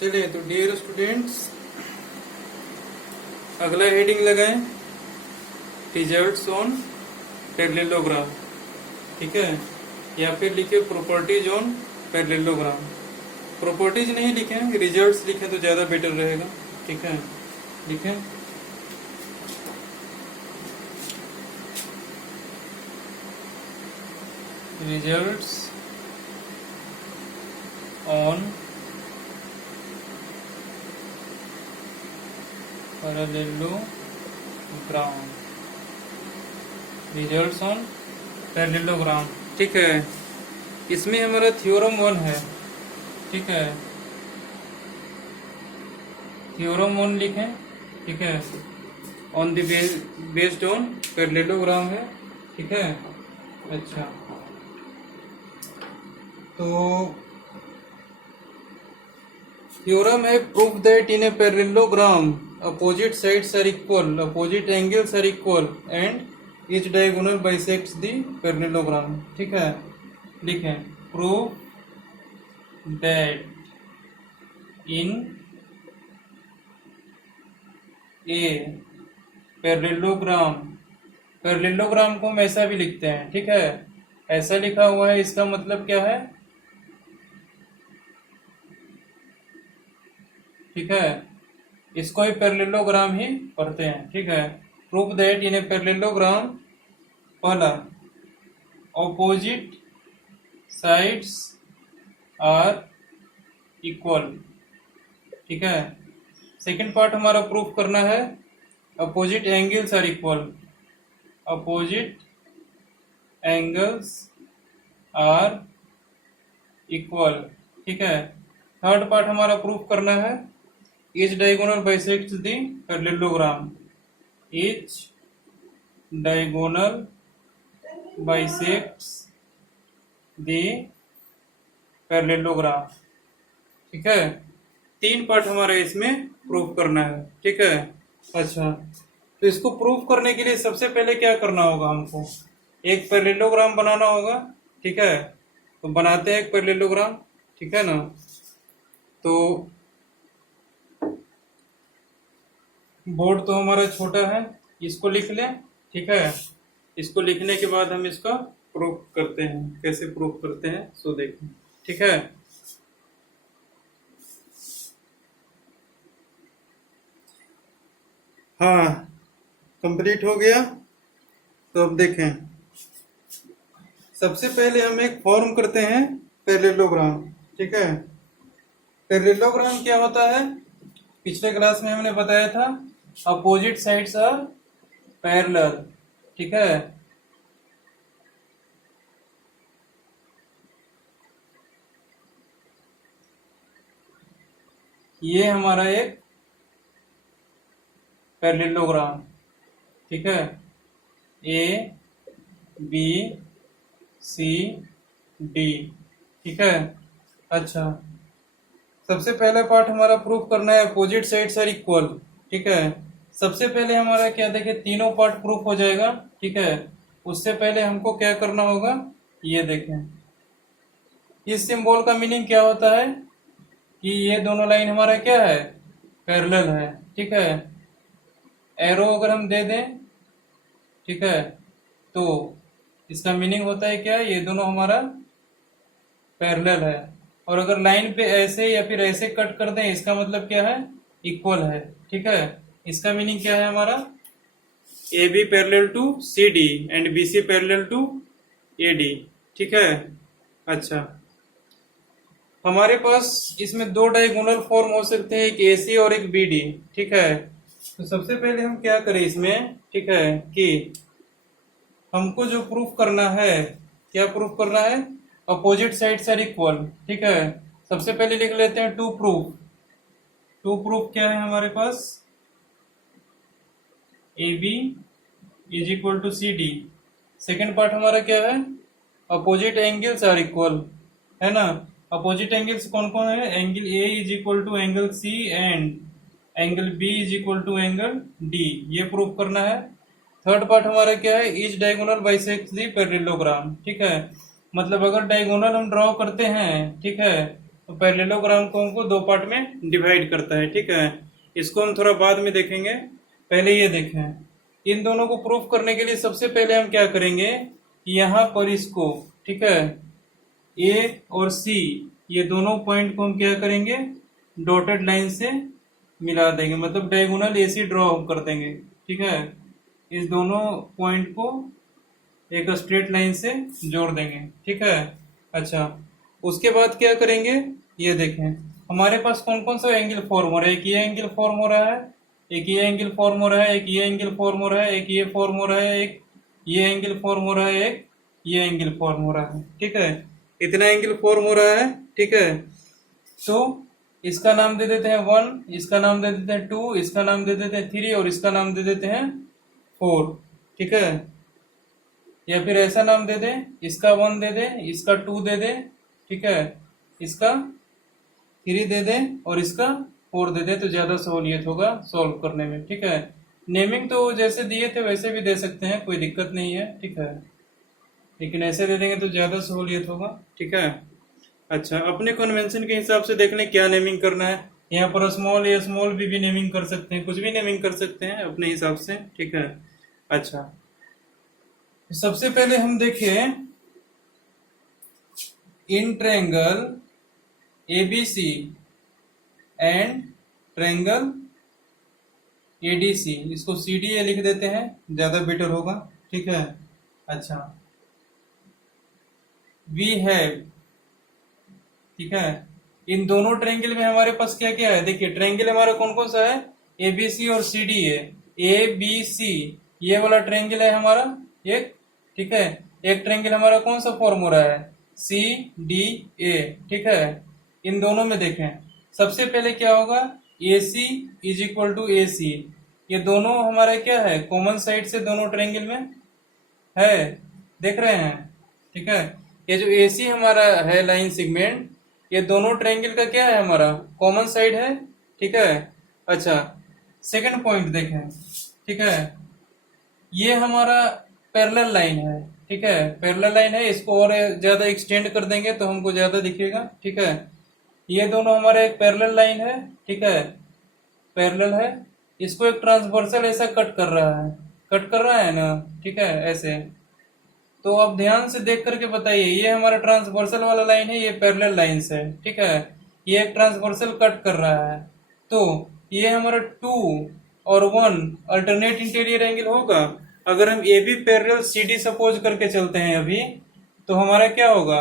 चलिए तो dear students, अगला हेडिंग लगाएं रिजल्ट्स ऑन पैरेललोग्राम। ठीक है, या फिर लिखे प्रॉपर्टीज ऑन पैरेललोग्राम। प्रॉपर्टीज नहीं लिखें, रिजल्ट्स लिखें तो ज्यादा बेटर रहेगा। ठीक है, लिखें results on parallelogram. Results on parallelogram. ठीक है, इसमें हमारा थ्योरम 1 है। ठीक है, थ्योरम 1 लिखें। ठीक है, on the based on parallelogram है। ठीक है, अच्छा तो थ्योरम है proof that in a parallelogram opposite sides are equal, opposite angles are equal and each diagonal bisects the parallelogram. ठीक है, लिखें proof that in a parallelogram. Parallelogram को हम ऐसा भी लिखते हैं। ठीक है, ऐसा लिखा हुआ है, इसका मतलब क्या है? ठीक है, इसको ही पैरेललोग्राम ही पढ़ते हैं। ठीक है, proof that in a parallelogram, पहला ऑपोजिट साइड्स आर इक्वल। ठीक है, सेकंड पार्ट हमारा प्रूफ करना है opposite angles are equal, opposite angles are equal. ठीक है, थर्ड पार्ट हमारा प्रूफ करना है each diagonal bisects the parallelogram, each diagonal bisects the parallelogram. ठीक है, तीन पार्ट हमारा इसमें प्रूफ करना है। ठीक है, अच्छा तो इसको प्रूफ करने के लिए सबसे पहले क्या करना होगा? हमको एक पैरेललोग्राम बनाना होगा। ठीक है, तो बनाते हैं एक पैरेललोग्राम। ठीक है ना, तो बोर्ड तो हमारा छोटा है, इसको लिख लें। ठीक है, इसको लिखने के बाद हम इसका प्रूफ करते हैं। कैसे प्रूफ करते हैं सो देखें। ठीक है, हाँ कंप्लीट हो गया। तो अब देखें, सबसे पहले हम एक फॉर्म करते हैं पैरेललोग्राम। ठीक है, पैरेललोग्राम क्या होता है? पिछले क्लास में हमने बताया था अपोजिट साइड्स आर पैरेलल। ठीक है, ये हमारा एक पैरेललोग्राम। ठीक है, ए बी सी डी। ठीक है, अच्छा सबसे पहला पार्ट हमारा प्रूफ करना है अपोजिट साइड्स आर इक्वल। ठीक है, सबसे पहले हमारा क्या देखे, तीनों पार्ट प्रूफ हो जाएगा। ठीक है, उससे पहले हमको क्या करना होगा, ये देखें इस सिंबल का मीनिंग क्या होता है कि ये दोनों लाइन हमारा क्या है, पैरेलल है। ठीक है, एरो अगर हम दे दें, ठीक है, तो इसका मीनिंग होता है क्या, ये दोनों हमारा पैरेलल है। और अगर लाइन पे ऐसे या फिर ऐसे कट कर दें, इसका मतलब क्या है, इक्वल है। ठीक है, इसका मीनिंग क्या है हमारा, A B parallel to C D and B C parallel to A D. ठीक है, अच्छा हमारे पास इसमें दो डायगोनल फॉर्म हो सकते हैं, एक ए सी और एक बी डी। ठीक है, तो सबसे पहले हम क्या करें इसमें, ठीक है, कि हमको जो प्रूफ करना है, क्या प्रूफ करना है, अपोजिट साइड्स आर इक्वल। ठीक है, सबसे पहले लिख लेते हैं टू प्रूफ। टू प्रूफ क्या है हमारे पास, A B is equal to C D. Second part हमारा क्या है, अपोजिट एंगल्स आर इक्वल, है ना। अपोजिट एंगल्स कौन कौन है, angle A is equal to angle C and angle B is equal to angle D, ये प्रूफ करना है। थर्ड पार्ट हमारा क्या है, each diagonal bisects the parallelogram. ठीक है, मतलब अगर डायगोनल हम ड्रॉ करते हैं, ठीक है, तो पैरेललोग्राम को हमको दो पार्ट में डिवाइड करता है, ठीक है। इसको हम थोड़ा बाद में देखेंगे, पहले ये देखें। इन दोनों को प्रूफ करने के लिए सबसे पहले हम क्या करेंगे, यहाँ पर इसको, ठीक है, ए और सी ये दोनों पॉइंट को हम क्या करेंगे, डॉटेड लाइन से मिला देंगे, मतलब डायगोनल एसी ड्रॉ कर देंगे, ठीक है। इस दोनों पॉइंट को एक स्ट्रेट लाइन से जोड़ देंगे, ठीक है। अच्छा, उसके बाद क्या करेंगे, ये देखें हमारे पास कौन कौन सा एंगल फॉर्म हो रहा है। एक ये एंगल फॉर्म हो रहा है, एक ये एंगल फॉर्म हो रहा है, एक ये एंगल फॉर्म हो रहा है, एक ये फॉर्म हो रहा है, एक ये एंगल फॉर्म हो रहा है, एक ये एंगल फॉर्म हो रहा है, ठीक है। इतना एंगल फॉर्म हो रहा है, ठीक है। तो इसका नाम दे देते हैं 1, इसका नाम दे देते हैं 2, इसका नाम दे देते हैं 3 और इसका नाम दे देते हैं 4, ठीक है। या फिर ऐसा नाम दे दें, इसका 1 दे दें, इसका 2 दे दें, ठीक है, इसका 3 दे दें और इसका 4 दे दें, तो ज्यादा सहूलियत होगा सॉल्व करने में, ठीक है। नेमिंग तो जैसे दिए थे वैसे भी दे सकते हैं, कोई दिक्कत नहीं है, ठीक है, लेकिन ऐसे दे देंगे तो ज्यादा सहूलियत होगा, ठीक है। अच्छा, अपने कन्वेंशन के हिसाब से देख लें क्या नेमिंग करना है। यहाँ पर स्मॉल ए स्मॉल भी नेमिंग कर सकते हैं, कुछ भी नेमिंग कर सकते हैं अपने हिसाब से, ठीक है। अच्छा, सबसे पहले हम देखें in triangle ABC and triangle ADC, इसको सीडीए लिख देते हैं, ज्यादा बेटर होगा, ठीक है। अच्छा, वी हैव, ठीक है, इन दोनों ट्रायंगल में हमारे पास क्या क्या है, देखिए ट्रायंगल हमारा कौन कौन सा है, एबीसी और सीडी है। ए बी सी ये वाला ट्रायंगल है हमारा एक, ठीक है। एक ट्रायंगल हमारा कौन सा फॉर्म हो रहा है, सी डी ए, ठीक है। इन दोनों में देखें, सबसे पहले क्या होगा, ए सी इज इक्वल टू ए सी, ये दोनों हमारा क्या है, कॉमन साइड से दोनों ट्रायंगल में है, देख रहे हैं, ठीक है। ये जो ए सी हमारा है लाइन सेगमेंट, ये दोनों ट्रायंगल का क्या है, हमारा कॉमन साइड है, ठीक है। अच्छा, सेकंड पॉइंट देखें, ठीक है, ये हमारा पैरेलल लाइन है, ठीक है, पैरेलल लाइन है, इसको और ज्यादा एक्सटेंड कर देंगे तो हमको ज्यादा दिखेगा, ठीक है। ये दोनों हमारा एक पैरेलल लाइन है, ठीक है, पैरेलल है, इसको एक ट्रांसवर्सल ऐसा कट कर रहा है ना, ठीक है, ऐसे। तो अब ध्यान से देख करके बताइए, ये हमारा ट्रांसवर्सल वाला लाइन है, ये पैरेलल लाइन है, ठीक है, ये एक ट्रांसवर्सल कट कर रहा है, तो ये हमारा 2 और 1 अल्टरनेट इंटीरियर एंगल होगा। अगर हम A B parallel C D suppose करके चलते हैं अभी, तो हमारा क्या होगा,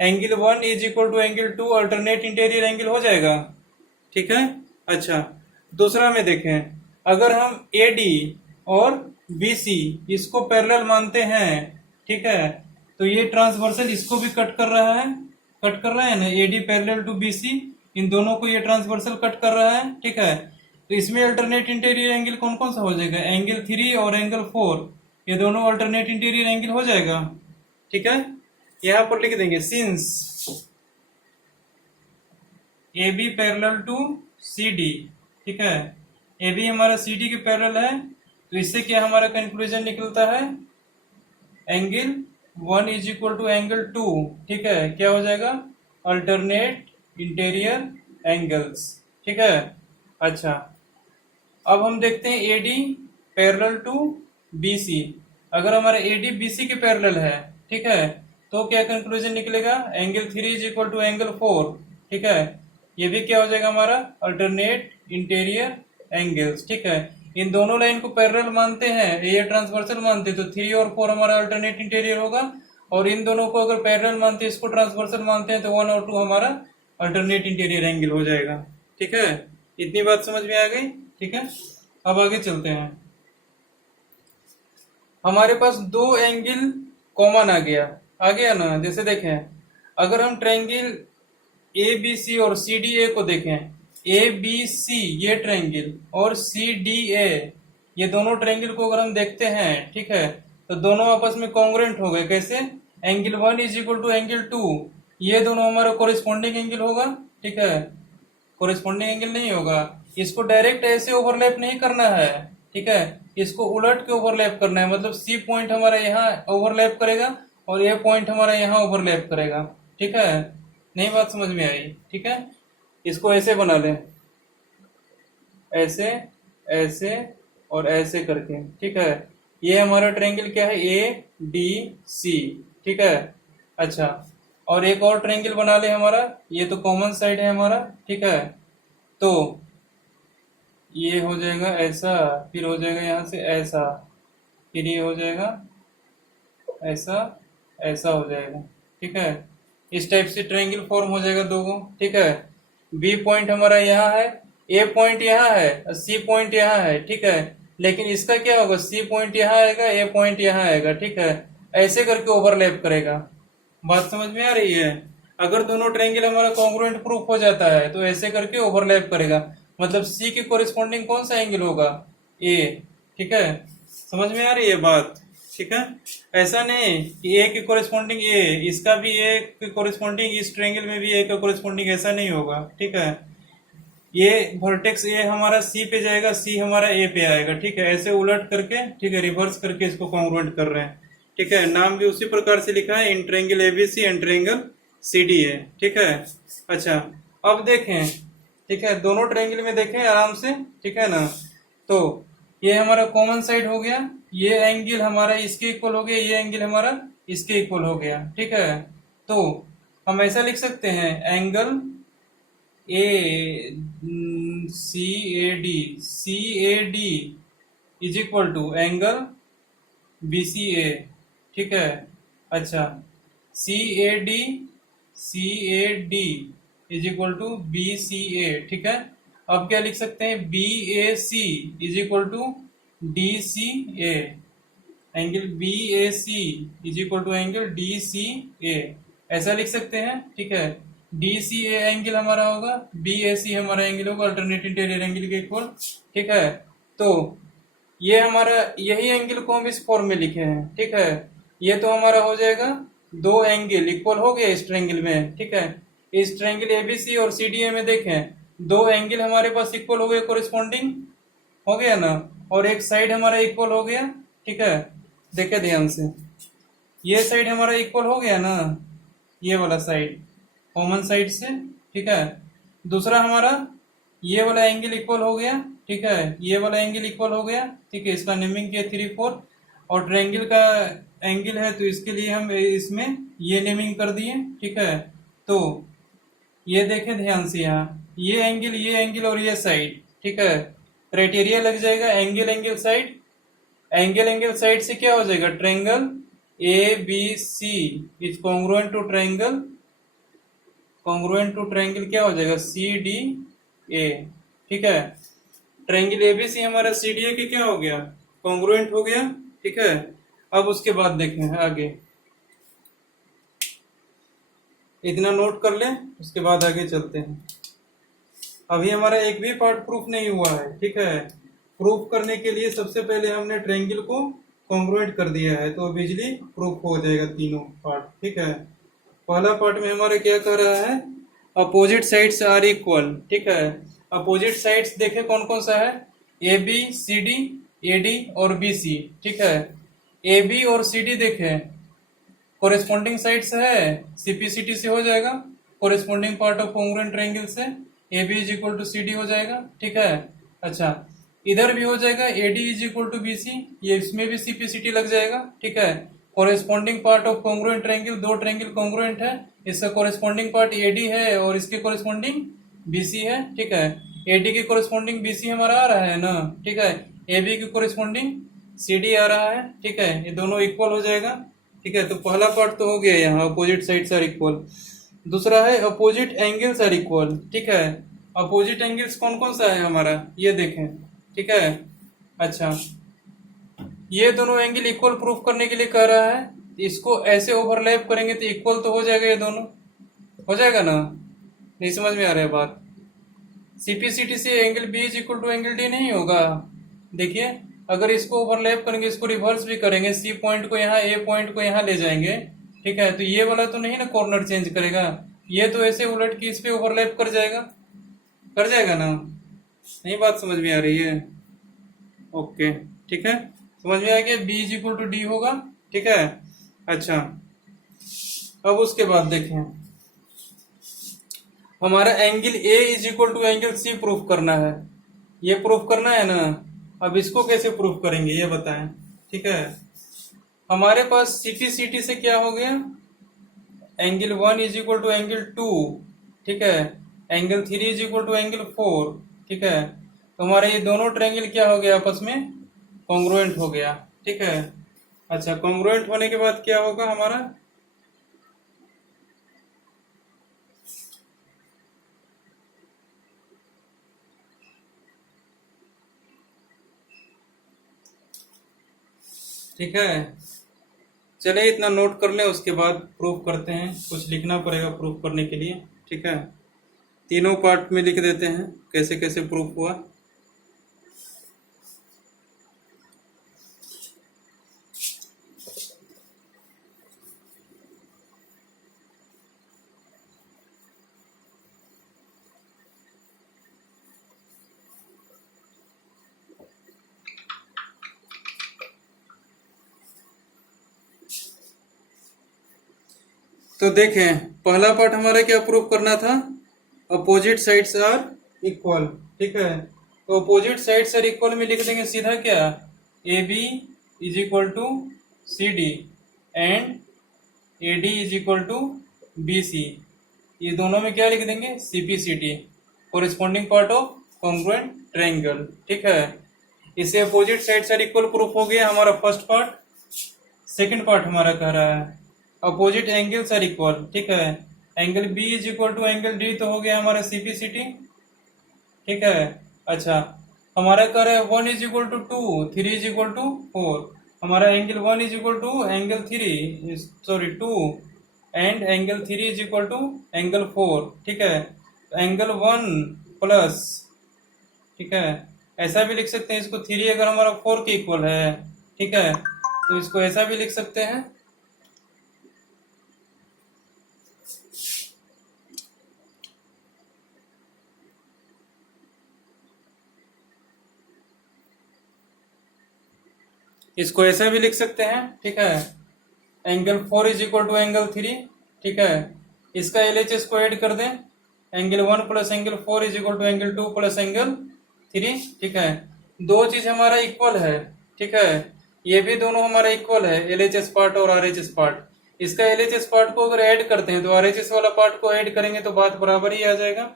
angle 1 is equal to angle 2 alternate interior angle हो जाएगा, ठीक है। अच्छा, दूसरा में देखें, अगर हम ए डी और बी सी इसको पैरेलल मानते हैं, ठीक है, तो ये ट्रांसवर्सल इसको भी कट कर रहा है ना, एडी पैरेलल टू बीसी, इन दोनों को ये ट्रांसवर्सल कट कर रहा है, ठीक है। तो इसमें अल्टरनेट इंटीरियर एंगल कौन कौन सा हो जाएगा, एंगल 3 और एंगल 4, ये दोनों अल्टरनेट इंटीरियर एंगल हो जाएगा, ठीक है। यहां पर लिख देंगे since A B parallel to C D, ठीक है, ए बी हमारा सी डी के पैरेलल है, तो इससे क्या हमारा कंक्लूजन निकलता है, angle 1 is equal to angle 2, ठीक है, क्या हो जाएगा, अल्टरनेट इंटीरियर एंगल्स, ठीक है। अच्छा, अब हम देखते हैं एडी पैरेलल टू बीसी, अगर हमारा एडी बीसी के पैरेलल है, ठीक है, तो क्या कंक्लूजन निकलेगा, angle 3 is equal to angle 4, ठीक है, ये भी क्या हो जाएगा हमारा अल्टरनेट इंटीरियर एंगल्स, ठीक है। इन दोनों लाइन को पैरेलल मानते हैं, ये ट्रांसवर्सल मानते हैं, तो 3 और 4 हमारा अल्टरनेट इंटीरियर होगा, और इन दोनों को अगर पैरेलल मानते हैं, इसको ट्रांसवर्सल मानते हैं, तो 1 और 2 हमारा अल्टरनेट इंटीरियर एंगल हो जाएगा, ठीक है। इतनी बात समझ में आ गई, ठीक है। अब आगे चलते हैं, हमारे पास दो एंगल कॉमन आ गया ना, जैसे देखें, अगर हम ट्रायंगल ए बी सी और सी डी ए को देखें, ए बी सी ये ट्रायंगल और सी डी ए ये दोनों ट्रायंगल को अगर हम देखते हैं, ठीक है, तो दोनों आपस में कॉन्ग्रुएंट हो गए, कैसे, angle 1 is equal to angle 2, ये दोनों हमारा कोरिस्पॉन्डिंग एंगल होगा, ठीक है, कोरिस्पॉन्डिंग एंगल नहीं होगा, इसको डायरेक्ट ऐसे ओवरलैप नहीं करना है, ठीक है, इसको उलट के ओवरलैप करना है, मतलब सी पॉइंट हमारा यहाँ ओवरलैप करेगा और ए पॉइंट हमारा यहाँ ओवरलैप करेगा, ठीक है। नहीं बात समझ में आई? ठीक है, इसको ऐसे बना लें, ऐसे, ऐसे और ऐसे करके। ठीक है, ये हमारा ट्रायंगल क्या है, ए डी सी। ठीक है, अच्छा, और एक और ट्रायंगल बना ले हमारा, ये तो कॉमन साइड है हमारा। ठीक है, तो ये हो जाएगा ऐसा, फिर हो जाएगा यहाँ से ऐसा, फिर ये हो जाएगा ऐसा, ऐसा हो जाएगा। ठीक है, इस टाइप से ट्रायंगल फॉर्म हो जाएगा दो को। ठीक है, बी पॉइंट हमारा यहाँ है, ए पॉइंट यहाँ है और सी पॉइंट यहाँ है। ठीक है, लेकिन इसका क्या होगा, सी पॉइंट यहाँ आएगा, ए पॉइंट यहाँ आएगा। ठीक है, ऐसे करके ओवरलैप करेगा। बात समझ में आ रही है? अगर दोनों ट्रायंगल हमारा कॉन्ग्रुएंट प्रूफ हो जाता है तो ऐसे करके ओवरलैप करेगा, मतलब सी के कोरिस्पॉन्डिंग कौन सा एंगल होगा, ए। ठीक है, समझ में आ रही है बात? ठीक है, ऐसा नहीं कि ए के कोरिस्पॉन्डिंग ए, इसका भी ए के कोरिस्पॉन्डिंग इस ट्रायंगल में भी ए का कोरिस्पॉन्डिंग, ऐसा नहीं होगा। ठीक है, ये वर्टेक्स ए हमारा सी पे जाएगा, सी हमारा ए पे आएगा। ठीक है, ऐसे उलट करके, ठीक है, रिवर्स करके इसको कॉन्ग्रुएंट कर रहे हैं। ठीक है, नाम भी उसी प्रकार से लिखा है, in triangle ABC and triangle CD है। ठीक है, अच्छा, अब देखें, ठीक है, दोनों ट्रायंगल में देखें आराम से। ठीक है ना, तो ये हमारा कॉमन साइड हो गया, ये एंगल हमारा इसके इक्वल हो गया, ये एंगल हमारा इसके इक्वल हो गया। ठीक है, तो हम ऐसा लिख सकते हैं, angle A C A D is equal to angle B C A. ठीक है, अच्छा, C A D is equal to B C A. ठीक है, अब क्या लिख सकते हैं, B A C is equal to D C A, angle B A C is equal to angle D C A, ऐसा लिख सकते हैं। ठीक है, डी सी ए एंगल हमारा होगा, बी ए सी हमारा एंगल होगा अल्टरनेट इंटीरियर एंगल के इक्वल। ठीक है, तो ये हमारा यही एंगल को हम इस फॉर्म में लिखे हैं। ठीक है, ये तो हमारा हो जाएगा, दो एंगल इक्वल हो गए इस ट्रायंगल में। ठीक है, इस ट्रायंगल एबीसी और सीडीए में देखें, दो एंगल हमारे पास इक्वल हो गए, कोरिस्पॉन्डिंग हो गया ना, और एक साइड हमारा इक्वल हो गया। ठीक है, देखे ध्यान से, ये साइड हमारा इक्वल हो गया ना, ये वाला साइड कॉमन साइड से। ठीक है, दूसरा हमारा ये वाला एंगल इक्वल हो गया। ठीक है, ये वाला एंगल इक्वल हो गया। ठीक है, इसका नेमिंग किया 3 4, और ट्रायंगल का एंगल है तो इसके लिए हम इसमें ये नेमिंग कर दिए। ठीक है, तो ये देखें ध्यान से, यहाँ ये एंगल और ये साइड। ठीक है, क्राइटेरिया लग जाएगा angle angle side, angle angle side से क्या हो जाएगा, triangle A B C is congruent to triangle क्या हो जाएगा, सी डी ए। ठीक है, ट्रायंगल एबीसी हमारा सी डी ए के क्या हो गया, कॉन्ग्रुएंट हो गया। ठीक है, अब उसके बाद देखें आगे, इतना नोट कर लें, उसके बाद आगे चलते हैं। अभी हमारा एक भी पार्ट प्रूफ नहीं हुआ है। ठीक है, प्रूफ करने के लिए सबसे पहले हमने ट्रायंगल को कॉन्ग्रुएंट कर दिया है, तो बिजली प्रूफ हो जाएगा तीनों पार्ट। ठीक है, पहला पार्ट में हमारे क्या कह रहा है, अपोजिट साइड्स आर इक्वल। ठीक है, अपोजिट साइड्स देखे कौन कौन सा है, A B C D, A D और बी सी। ठीक है, ए बी और सी डी देखे कोरेस्पॉन्डिंग साइड्स है, सीपीसीटी से हो जाएगा, corresponding part of congruent triangle से A B is equal to C D हो जाएगा। ठीक है, अच्छा, इधर भी हो जाएगा A D is equal to B C, ये इसमें भी सीपीसीटी लग जाएगा। ठीक है, corresponding part of congruent triangle, दो ट्रायंगल कॉन्ग्रुएंट है, इसका कोरेस्पॉन्डिंग पार्ट ए डी है और इसके कोरेस्पॉन्डिंग बी सी है। ठीक है, ए डी के कोरेस्पॉन्डिंग बी सी हमारा आ रहा है ना। ठीक है, ए बी के कोरेस्पॉन्डिंग सी डी आ रहा है। ठीक है, ये दोनों इक्वल हो जाएगा। ठीक है, तो पहला पार्ट तो हो गया यहाँ, अपोजिट साइड्स आर इक्वल। दूसरा है अपोजिट एंगल्स आर इक्वल। ठीक है, अपोजिट एंगल्स कौन कौन सा है हमारा, ये देखें। ठीक है, अच्छा, ये दोनों एंगल इक्वल प्रूफ करने के लिए कह रहा है, इसको ऐसे ओवरलैप करेंगे तो इक्वल तो हो जाएगा, ये दोनों हो जाएगा ना, नहीं समझ में आ रहा है बात? सीपीसीटी से angle B is equal to angle D नहीं होगा। देखिए, अगर इसको ओवरलैप करेंगे, इसको रिवर्स भी करेंगे, सी पॉइंट को यहाँ, ए पॉइंट को यहाँ ले जाएंगे। ठीक है, तो ये वाला तो नहीं ना कॉर्नर चेंज करेगा, ये तो ऐसे उलट के इस पे ओवरलैप कर जाएगा ना, नहीं बात समझ में आ रही है? ओके, ठीक है, समझ में आ गया, B is equal to D होगा। ठीक है, अच्छा, अब उसके बाद देखें, हमारा angle A is equal to angle C proof करना है, ये प्रूफ करना है ना। अब इसको कैसे प्रूफ करेंगे ये बताएं। ठीक है, हमारे पास सीपी से क्या हो गया, angle 1 is equal to angle 2, ठीक है, angle 3 is equal to angle 4, ठीक है। तो हमारे ये दोनों ट्रायंगल क्या हो गया, आपस में कॉन्ग्रुएंट हो गया। ठीक है, अच्छा कॉन्ग्रुएंट होने के बाद क्या होगा हमारा, ठीक है। चलिए इतना नोट कर लें, उसके बाद प्रूफ करते हैं, कुछ लिखना पड़ेगा प्रूफ करने के लिए। ठीक है, तीनों पार्ट में लिख देते हैं कैसे कैसे प्रूफ हुआ। तो देखें, पहला पार्ट हमारा क्या प्रूफ करना था, अपोजिट साइड्स आर इक्वल। ठीक है, तो अपोजिट साइड्स आर इक्वल में लिख देंगे सीधा क्या, A B is equal to C D and A D is equal to B C. ये दोनों में क्या लिख देंगे, C P C T, corresponding part of congruent triangle. ठीक है, इससे opposite sides are equal proof हो गया हमारा फर्स्ट पार्ट। सेकंड पार्ट हमारा कह रहा है अपोजिट एंगल्स आर इक्वल। ठीक है, angle B is equal to angle D तो हो गया हमारा सीपीसीटी। ठीक है, अच्छा हमारा कह रहा है 1 is equal to 2, 3 is equal to 4। हमारा angle 1 is equal to angle 3 sorry 2 and angle 3 is equal to angle 4। ठीक है, एंगल 1 प्लस, ठीक है, ऐसा भी लिख सकते हैं इसको, 3 अगर हमारा 4 के इक्वल है, ठीक है, तो इसको ऐसा भी लिख सकते हैं, इसको ऐसा भी लिख सकते हैं। ठीक है, angle 4 is equal to angle 3। ठीक है, इसका एलएचएस को ऐड कर दें, angle 1 plus angle 4 is equal to angle 2 plus angle 3। ठीक है, दो चीज हमारा इक्वल है। ठीक है, ये भी दोनों हमारा इक्वल है, एलएचएस पार्ट और आरएचएस पार्ट। इसका एलएचएस पार्ट को अगर ऐड करते हैं तो आरएचएस वाला पार्ट को ऐड करेंगे तो बात बराबर ही आ जाएगा।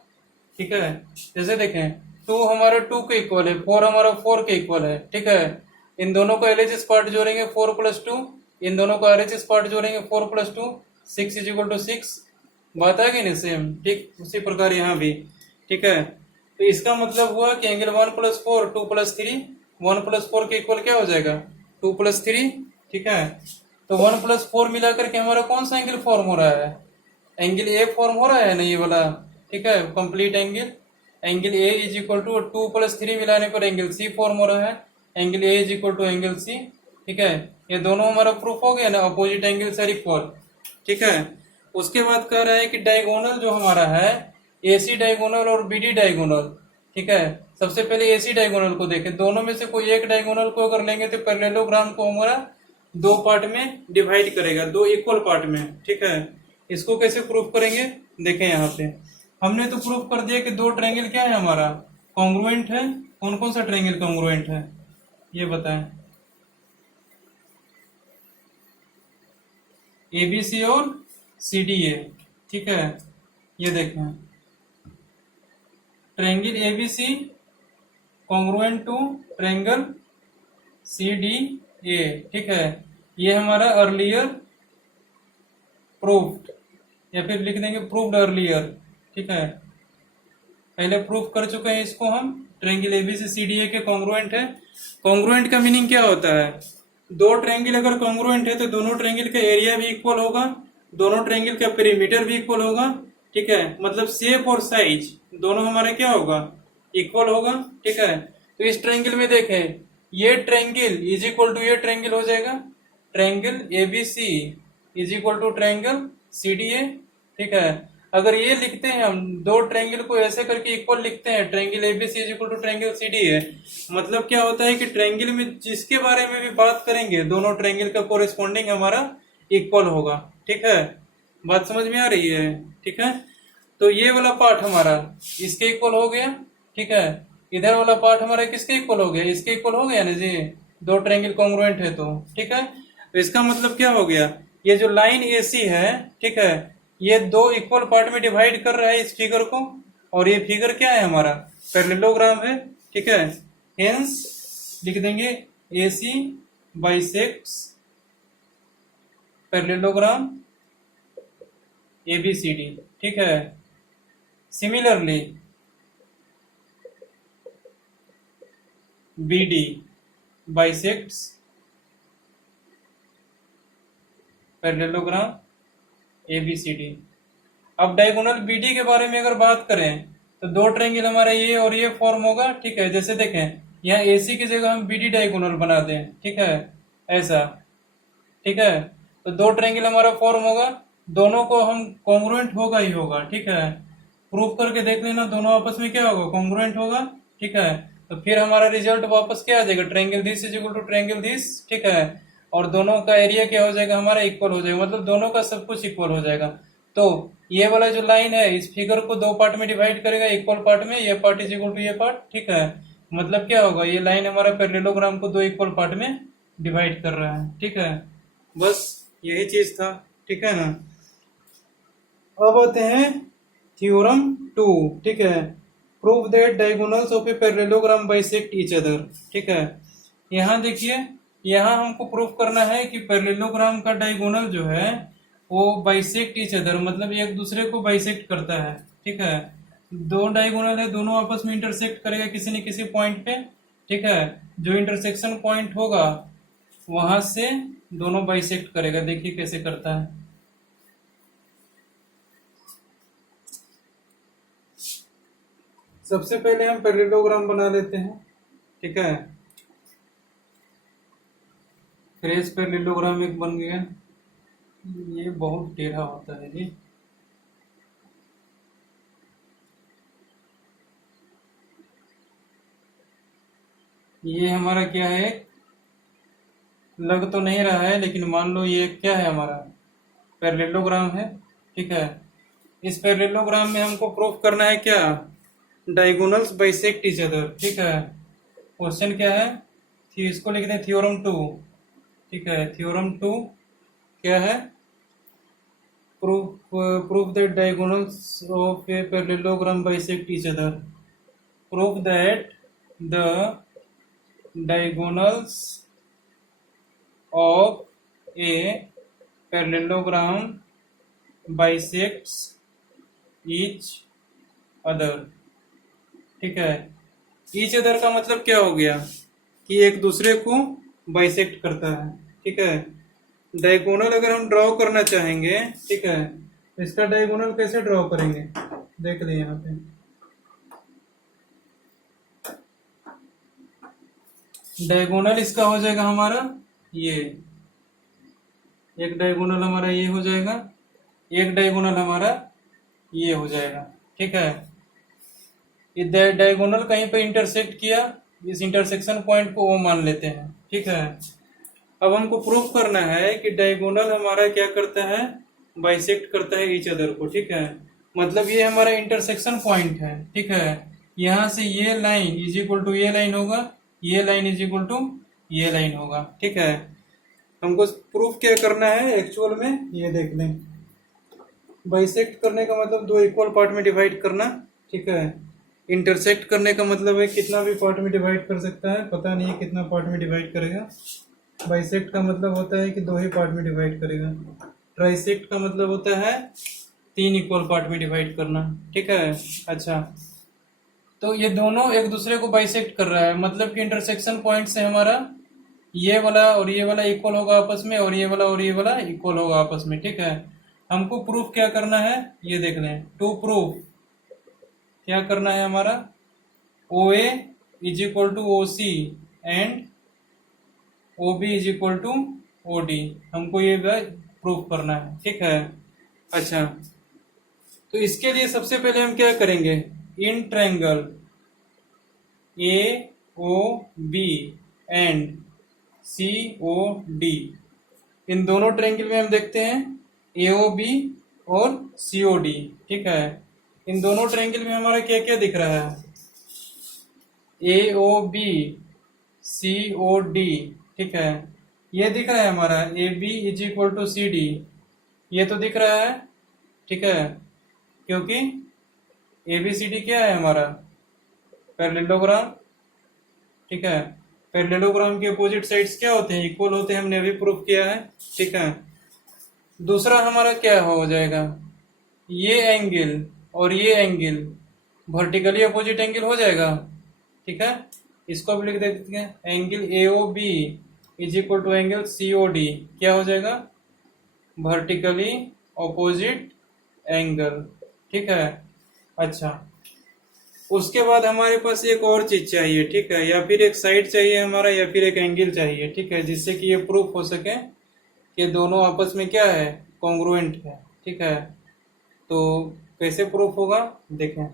ठीक है, जैसे देखें 2 हमारा 2 के इक्वल है, 4 हमारा 4 के इक्वल है। ठीक है, इन दोनों को एलएचएस पार्ट जोड़ेंगे 4 प्लस 2, इन दोनों को आरएचएस पार्ट जोड़ेंगे 4 प्लस 2, 6 इज इक्वल टू 6। बात आ गई ना सेम, ठीक उसी प्रकार यहाँ भी। ठीक है, तो इसका मतलब हुआ कि एंगल 1 प्लस 4 2 प्लस 3, 1 प्लस 4 के इक्वल क्या हो जाएगा 2 प्लस 3। ठीक है, तो 1 प्लस 4 मिलाकर के हमारा कौन सा एंगल फॉर्म हो रहा है, एंगल ए फॉर्म हो रहा है ना ये वाला। ठीक है, complete angle, angle A is equal to 2 प्लस 3 मिलाने पर एंगल सी फॉर्म हो रहा है, angle A is equal to angle C. ठीक है, ये दोनों हमारा प्रूफ हो गया ना, अपोजिट एंगल्स आर इक्वल। ठीक है, उसके बाद कह रहा है कि डायगोनल जो हमारा है, एसी डायगोनल और बीडी डायगोनल। ठीक है, सबसे पहले एसी डायगोनल को देखें, दोनों में से कोई एक डायगोनल को अगर लेंगे तो पैरेललोग्राम को हमारा दो पार्ट में डिवाइड करेगा, दो इक्वल पार्ट में। ठीक है, इसको कैसे प्रूफ करेंगे, देखें यहाँ पे हमने तो प्रूफ कर दिया कि दो ट्रायंगल क्या है हमारा कॉन्ग्रुएंट है। कौन कौन सा ट्रायंगल कॉन्ग्रुएंट है ये बताएं, एबीसी और सीडीए। ठीक है, ये देखें triangle ABC congruent to triangle CDA. ठीक है, ये हमारा अर्लियर प्रूफ्ड, या फिर लिख देंगे प्रूफ्ड अर्लियर। ठीक है, पहले प्रूफ कर चुके हैं इसको हम, ट्रायंगल एबीसी सीडीए के कॉन्ग्रुएंट है। कॉन्ग्रुएंट का मीनिंग क्या होता है, दो ट्रायंगल अगर कॉन्ग्रुएंट है तो दोनों ट्रायंगल का एरिया भी इक्वल होगा, दोनों ट्रायंगल का पेरीमीटर भी इक्वल होगा। ठीक है, मतलब शेप और साइज दोनों हमारा क्या होगा, इक्वल होगा। ठीक है, तो इस ट्रायंगल में देखें, ये ट्रायंगल इज इक्वल टू ये ट्रायंगल हो जाएगा, triangle ABC is equal to triangle CDA. ठीक है, अगर ये लिखते हैं हम दो ट्रायंगल को ऐसे करके इक्वल लिखते हैं, triangle ABC is equal to triangle CDA, मतलब क्या होता है कि ट्रायंगल में जिसके बारे में भी बात करेंगे दोनों ट्रायंगल का कोरिस्पॉन्डिंग हमारा इक्वल होगा। ठीक है, बात समझ में आ रही है। ठीक है, तो ये वाला पार्ट हमारा इसके इक्वल हो गया, ठीक है। इधर वाला पार्ट हमारा किसके इक्वल हो गया, इसके इक्वल हो गया ना जी, दो ट्रायंगल कॉन्ग्रुएंट है तो, ठीक है। तो इसका मतलब क्या हो गया, ये जो लाइन AC है, ठीक है, ये दो इक्वल पार्ट में डिवाइड कर रहा है इस फिगर को, और ये फिगर क्या है हमारा पैरेललोग्राम है, ठीक है। हेंस लिख देंगे AC बाइसेक्ट्स पैरेललोग्राम ABCD, ठीक है। Similarly BD bisects parallelogram ABCD। अब डायगोनल BD के बारे में अगर बात करें तो दो ट्रायंगल हमारा ये और ये फॉर्म होगा, ठीक है। जैसे देखें यहाँ AC की जगह हम BD डायगोनल बना दें, ठीक है, ऐसा, ठीक है। तो दो ट्रायंगल हमारा फॉर्म होगा, दोनों को हम कॉन्ग्रुएंट होगा ही होगा, ठीक है। प्रूफ करके देख लेना, दोनों आपस में क्या होगा, कॉन्ग्रुएंट होगा, ठीक है। तो फिर हमारा रिजल्ट वापस क्या आ जाएगा, triangle this is equal to triangle this, ठीक है। और दोनों का एरिया क्या हो जाएगा हमारा, इक्वल हो जाएगा, मतलब दोनों का सब कुछ इक्वल हो जाएगा। तो ये वाला जो लाइन है इस फिगर को दो पार्ट में डिवाइड करेगा, इक्वल पार्ट में, ये पार्ट इज इक्वल टू ये पार्ट, ठीक है। मतलब क्या होगा, ये लाइन हमारा पैरेललोग्राम को दो इक्वल पार्ट में डिवाइड कर रहा है, ठीक है। बस यही चीज था, ठीक है ना। अब आते हैं थ्योरम 2, ठीक है। Prove that diagonals of a parallelogram bisect each other, ठीक है। यहाँ देखिए, यहाँ हमको प्रूफ करना है कि पैरेललोग्राम का डायगोनल जो है वो बाइसेक्ट ईच अदर, मतलब एक दूसरे को बाइसेक्ट करता है, ठीक है। दो डायगोनल है, दोनों आपस में इंटरसेक्ट करेगा किसी न किसी पॉइंट पे, ठीक है। जो इंटरसेक्शन पॉइंट होगा वहां से दोनों बाइसेक्ट करेगा, देखिए कैसे करता है। सबसे पहले हम पैरेललोग्राम बना लेते हैं, ठीक है। फ्रेश पैरेललोग्राम एक बन गया, ये बहुत टेढ़ा होता है जी। ये हमारा क्या है, लग तो नहीं रहा है लेकिन मान लो ये क्या है हमारा पैरेललोग्राम है, ठीक है। इस पैरेललोग्राम में हमको प्रूफ करना है क्या, डायगोनल्स बाइसेक्ट ईच अदर, ठीक है। क्वेश्चन क्या है, इसको लिखते हैं थ्योरम 2, ठीक है। थ्योरम 2 क्या है, proof that diagonals of a parallelogram bisect each other, proof that the diagonals of a parallelogram bisects each other, ठीक है। ईच अदर का मतलब क्या हो गया कि एक दूसरे को बाइसेक्ट करता है, ठीक है। डायगोनल अगर हम ड्रॉ करना चाहेंगे, ठीक है, तो इसका डायगोनल कैसे ड्रॉ करेंगे, देख लें यहाँ पे। डायगोनल इसका हो जाएगा हमारा ये, एक डायगोनल हमारा ये हो जाएगा, एक डायगोनल हमारा ये हो जाएगा, ठीक है। ये डायगोनल कहीं पे इंटरसेक्ट किया, इस इंटरसेक्शन पॉइंट को वो मान लेते हैं, ठीक है। अब हमको प्रूफ करना है कि डायगोनल हमारा क्या करता है, बाइसेक्ट करता है ईच अदर को, ठीक है। मतलब ये हमारा इंटरसेक्शन पॉइंट है, ठीक है। यहाँ से ये लाइन इज इक्वल टू ये लाइन होगा, ये लाइन इज इक्वल टू ये लाइन होगा, ठीक है। हमको प्रूफ क्या करना है एक्चुअल में, ये देख लें। बाइसेक्ट करने का मतलब दो इक्वल पार्ट में डिवाइड करना, ठीक है। इंटरसेक्ट करने का मतलब है कितना भी पार्ट में डिवाइड कर सकता है, पता नहीं है कितना पार्ट में डिवाइड करेगा। बाइसेक्ट का मतलब होता है कि दो ही पार्ट में डिवाइड करेगा। ट्राइसेक्ट का मतलब होता है तीन इक्वल पार्ट में डिवाइड करना, ठीक है। अच्छा, तो ये दोनों एक दूसरे को बाइसेक्ट कर रहा है, मतलब कि इंटरसेक्शन पॉइंट से हमारा ये वाला और ये वाला इक्वल होगा आपस में, और ये वाला और ये वाला इक्वल होगा आपस में, ठीक है। हमको प्रूफ क्या करना है, ये देख लें। टू प्रूफ क्या करना है हमारा, O A is equal to O C and O B is equal to O D, हमको ये प्रूफ करना है, ठीक है। अच्छा, तो इसके लिए सबसे पहले हम क्या करेंगे, in triangle A O B and C O D, इन दोनों ट्रायंगल में हम देखते हैं ए ओ बी और सी ओ डी, ठीक है। इन दोनों ट्रायंगल में हमारा क्या क्या दिख रहा है? ए O B C O D, ठीक है, ये दिख रहा है हमारा A B is equal to C D, ये तो दिख रहा है, ठीक है, क्योंकि ए बी सी डी क्या है हमारा? पैरेललोग्राम, ठीक है। पैरेललोग्राम के अपोजिट साइड्स क्या होते हैं? इक्वल होते हैं, हमने अभी प्रूफ किया है, ठीक है। दूसरा हमारा क्या हो जाएगा? ये एंगल और ये एंगल वर्टिकली अपोजिट एंगल हो जाएगा, ठीक है। इसको भी लिख देते हैं, angle A O B is equal to angle C O D, क्या हो जाएगा? वर्टिकली अपोजिट एंगल, ठीक है। अच्छा, उसके बाद हमारे पास एक और चीज चाहिए, ठीक है, या फिर एक साइड चाहिए हमारा, या फिर एक एंगल चाहिए, ठीक है, जिससे कि ये प्रूफ हो सके कि दोनों आपस में क्या है? कॉन्ग्रुएंट है, ठीक है। तो कैसे प्रूफ होगा देखें।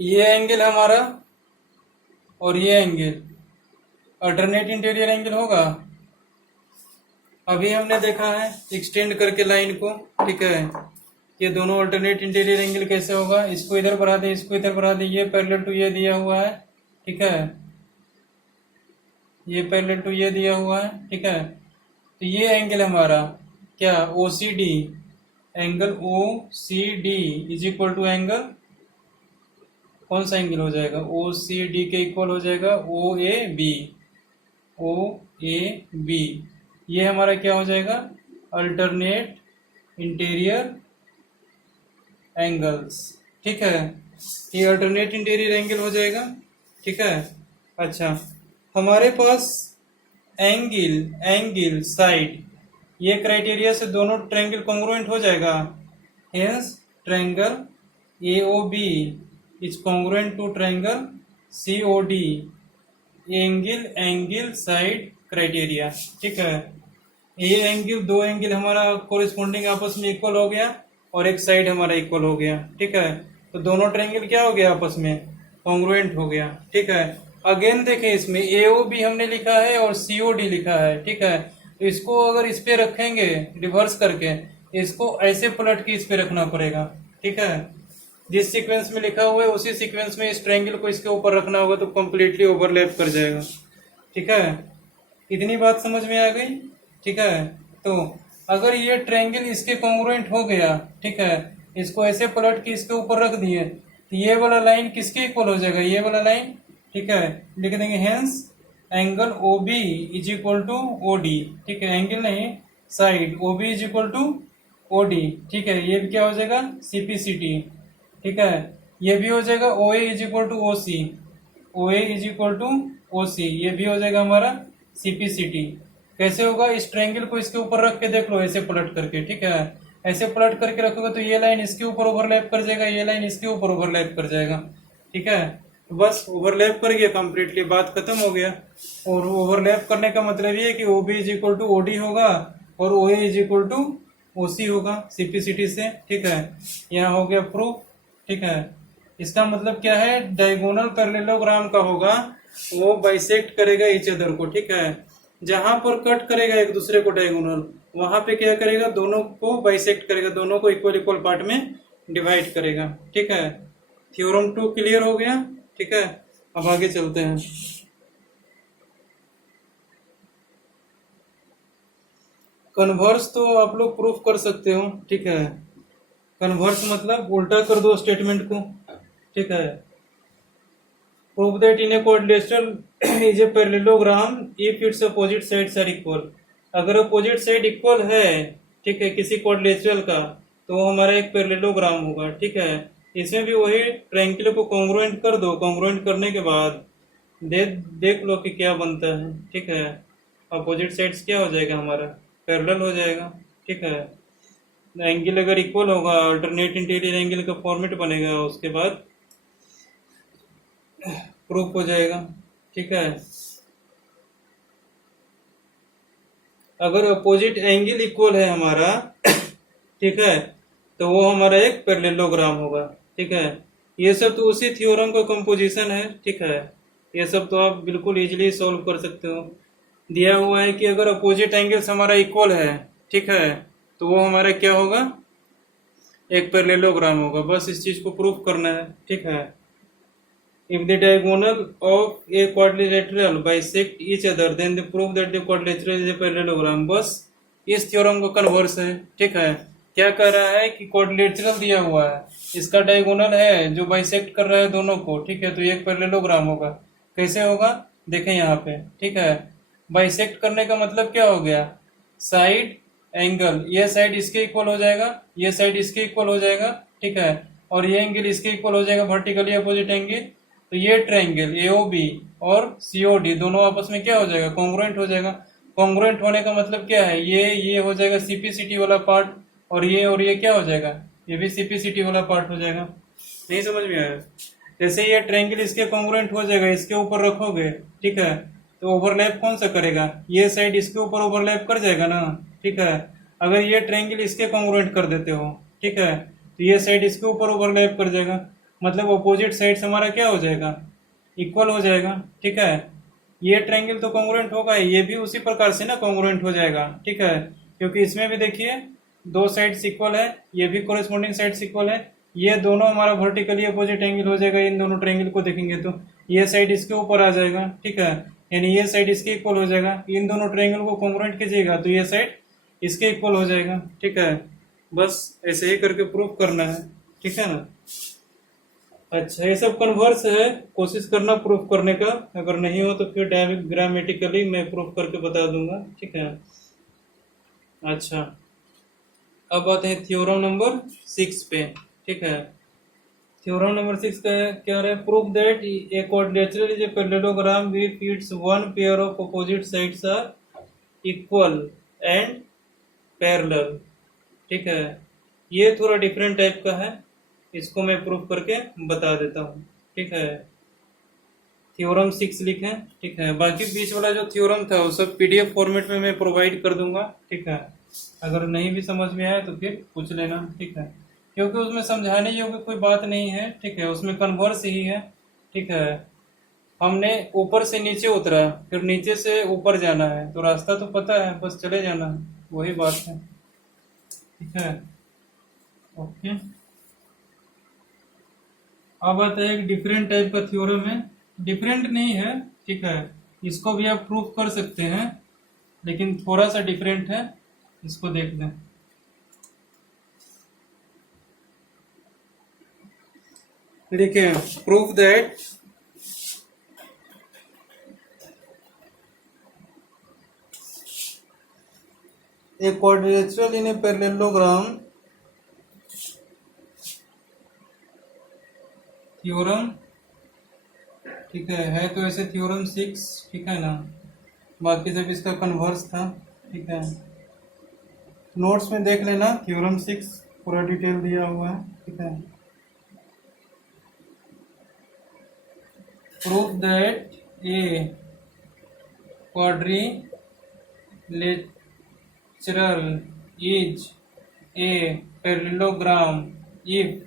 ये एंगल हमारा और ये एंगल अल्टरनेट इंटीरियर एंगल होगा। अभी हमने देखा है एक्सटेंड करके लाइन को, ठीक है, ये दोनों अल्टरनेट इंटीरियर एंगल कैसे होगा? इसको इधर बढ़ा दे, इसको इधर बढ़ा दे, ये पैरेलल टू ये दिया हुआ है, ठीक है, ये पैरेलल टू ये दिया हुआ है, ठीक है। तो ये एंगल हमारा क्या? O C D, angle O C D is equal to angle, कौन सा एंगल हो जाएगा? ओ सी डी के इक्वल हो जाएगा O A B, O A B, ये हमारा क्या हो जाएगा? अल्टरनेट इंटीरियर एंगल्स, ठीक है, ये अल्टरनेट इंटीरियर एंगल हो जाएगा, ठीक है। अच्छा, हमारे पास एंगल एंगल साइड, ये क्राइटेरिया से दोनों ट्रायंगल कॉन्ग्रुएंट हो जाएगा, hence triangle A O B is congruent to triangle C O D, angle angle side criteria, ठीक है। ये एंगल, दो एंगल हमारा कोरिस्पोंडिंग आपस में इक्वल हो गया और एक साइड हमारा इक्वल हो गया, ठीक है। तो दोनों ट्रायंगल क्या हो गया? आपस में कॉन्ग्रुएंट हो गया, ठीक है। अगेन देखें, इसमें एओ बी हमने लिखा है और सीओ डी लिखा है, ठीक है। तो इसको अगर इस पे रखेंगे रिवर्स करके, इसको ऐसे पलट के इस पे रखना पड़ेगा, ठीक है। जिस सीक्वेंस में लिखा हुआ है उसी सीक्वेंस में इस ट्रायंगल को इसके ऊपर रखना होगा, तो कंप्लीटली ओवरलैप कर जाएगा, ठीक है। इतनी बात समझ में आ गई, ठीक है। तो अगर ये ट्रायंगल इसके कॉन्ग्रुएंट हो गया, ठीक है, इसको ऐसे पलट के इसके ऊपर रख दिए, तो ये वाला लाइन किसके इक्वल हो जाएगा? ये वाला लाइन, ठीक है, लिख देंगे hence angle O B is equal to O D, ठीक है, एंगल नहीं side, O B is equal to O D, ठीक है। ये भी क्या हो जाएगा? सीपीसीटी, ठीक है। ये भी हो जाएगा O A is equal to O C, O A is equal to O C, ये भी हो जाएगा हमारा सीपीसीटी। कैसे होगा? इस ट्रायंगल को इसके ऊपर रख के देख लो, ऐसे पलट करके, ठीक है, ऐसे पलट करके रखोगे तो ये लाइन इसके ऊपर ओवरलैप कर जाएगा, ये लाइन इसके ऊपर ओवरलैप कर जाएगा, ठीक है। तो बस ओवरलैप कर गया, कंप्लीटली बात खत्म हो गया। और ओवरलैप करने का मतलब ये है कि O B is equal to O D होगा और O A is equal to O C होगा सीपीसीटी से, ठीक है। यहाँ हो गया प्रूफ, ठीक है। इसका मतलब क्या है? डायगोनल पैरेललोग्राम का होगा, वो बाइसेक्ट करेगा ईच अदर को, ठीक है। जहां पर कट करेगा एक दूसरे को डायगोनल, वहां पे क्या करेगा? दोनों को बाइसेक्ट करेगा, दोनों को इक्वल इक्वल पार्ट में डिवाइड करेगा, ठीक है। थ्योरम 2 क्लियर हो गया, ठीक है। अब आगे चलते हैं। कन्वर्स तो आप लोग प्रूफ कर सकते हो, ठीक है। कन्वर्स मतलब उल्टा कर दो स्टेटमेंट को, ठीक है। Prove that in a quadrilateral is a parallelogram if its opposite sides are equal. अगर अपोजिट साइड इक्वल है, ठीक है, किसी क्वाड्रिलेटरल का, तो वो हमारा एक पैरेललोग्राम होगा, ठीक है। इसमें भी वही ट्रायंगल को कॉन्ग्रुएंट कर दो, कॉन्ग्रुएंट करने के बाद देख लो कि क्या बनता है, ठीक है। अपोजिट साइड्स क्या हो जाएगा? हमारा पैरेलल हो जाएगा, ठीक है। एंगल अगर इक्वल होगा, अल्टरनेट इंटीरियर एंगल का फॉर्मेट बनेगा, उसके बाद प्रूफ हो जाएगा, ठीक है। अगर अपोजिट एंगल इक्वल है हमारा, ठीक है, तो वो हमारा एक पैरेललोग्राम होगा, ठीक है। ये सब तो उसी थ्योरम का कंपोजिशन है, ठीक है। ये सब तो आप बिल्कुल इजीली सॉल्व कर सकते हो। दिया हुआ है कि अगर अपोजिट एंगल्स हमारा इक्वल है, ठीक है, तो वो हमारा क्या होगा? एक पैरेललोग्राम होगा, बस इस चीज को प्रूफ करना है। ठीक है, if the diagonal of a quadrilateral bisect each other then the proof that the quadrilateral is a parallelogram, बस इस थ्योरम का कन्वर्स है। ठीक है, क्या कह रहा है कि क्वाड्रिलेटरल दिया हुआ है, इसका डायगोनल है जो बाइसेक्ट कर रहा है दोनों को। ठीक है, तो ये एक पैरेललोग्राम होगा। कैसे होगा, देखें यहाँ पे। ठीक है, बाइसेक्ट करने का मतलब क्या हो गया, साइड एंगल, ये साइड इसके इक्वल हो जाएगा, ये साइड इसके इक्वल हो जाएगा। ठीक है, और ये एंगल इसके इक्वल हो जाएगा, वर्टिकली अपोजिट एंगल। तो ये ट्रायंगल एओबी और सीओडी दोनों आपस में क्या हो जाएगा, कॉन्ग्रुएंट हो जाएगा। कॉन्ग्रुएंट होने का मतलब क्या है, ये हो जाएगा सीपीसीटी वाला पार्ट, और ये क्या हो जाएगा, ये भी सीपीसीटी वाला पार्ट हो जाएगा। नहीं समझ में आया, जैसे ये ट्रायंगल इसके कॉन्ग्रुएंट हो जाएगा, इसके ऊपर रखोगे। ठीक है, तो ओवरलैप कौन सा करेगा, ये साइड इसके ऊपर ओवरलैप कर जाएगा ना। ठीक है, अगर ये ट्रायंगल इसके कॉन्ग्रुएंट कर देते हो, ठीक है, तो ये साइड इसके ऊपर ओवरलैप कर जाएगा, मतलब अपोजिट साइड हमारा क्या हो जाएगा, इक्वल हो जाएगा। ठीक है, ये ट्रायंगल तो कॉन्ग्रुएंट होगा, ये भी उसी प्रकार से ना कॉन्ग्रुएंट हो जाएगा। ठीक है, क्योंकि इसमें भी देखिए दो साइड्स इक्वल है, ये भी कोरेस्पोंडिंग साइड्स इक्वल है, ये दोनों हमारा वर्टिकली अपोजिट एंगल हो जाएगा। इन दोनों ट्रायंगल को देखेंगे तो ये साइड इसके ऊपर आ जाएगा। ठीक है, यानी ये साइड इसके इक्वल हो जाएगा। इन दोनों ट्रायंगल को कॉन्ग्रुएंट कीजिएगा तो ये साइड इसके इक्वल हो जाएगा। ठीक है, बस ऐसे ही करके प्रूफ करना है। ठीक है ना। अच्छा, ये सब कन्वर्स है, कोशिश करना प्रूफ करने का, अगर नहीं हो तो फिर ग्रामेटिकली मैं प्रूफ करके बता दूंगा। ठीक है। अच्छा, अब आते हैं थ्योरम नंबर 6 पे। ठीक है, थ्योरम नंबर 6 का क्या है, proof that a quadrilateral is a parallelogram with its one pair of opposite sides are equal and parallel. ठीक है, ये थोड़ा डिफरेंट टाइप का है, इसको मैं प्रूफ करके बता देता हूँ। ठीक है, थ्योरम 6 लिखें। ठीक है, बाकी बीच वाला जो थ्योरम था वो सब पीडीएफ फॉर्मेट में मैं प्रोवाइड कर दूंगा। ठीक है, अगर नहीं भी समझ में आए तो फिर पूछ लेना। ठीक है, क्योंकि उसमें समझाने योग्य कोई बात नहीं है। ठीक है, उसमें कन्वर्स ही है। ठीक है, हमने ऊपर से नीचे उतरा, फिर नीचे से ऊपर जाना है, तो रास्ता तो पता है, बस चले जाना है, वही बात है। ठीक है, ओके। अब आता है एक डिफरेंट टाइप का थ्योरम है, डिफरेंट नहीं है। ठीक है, इसको भी आप प्रूफ कर सकते हैं, लेकिन थोड़ा सा डिफरेंट है, इसको देख लें। देखिए, proof that a quadrilateral in a parallelogram theorem. ठीक है तो ऐसे थ्योरम 6। ठीक है ना, बाकी सब इसका कन्वर्स था। ठीक है, नोट्स में देख लेना, थ्योरम 6 पूरा डिटेल दिया हुआ है। ठीक है, proof that A quadrilateral is a parallelogram if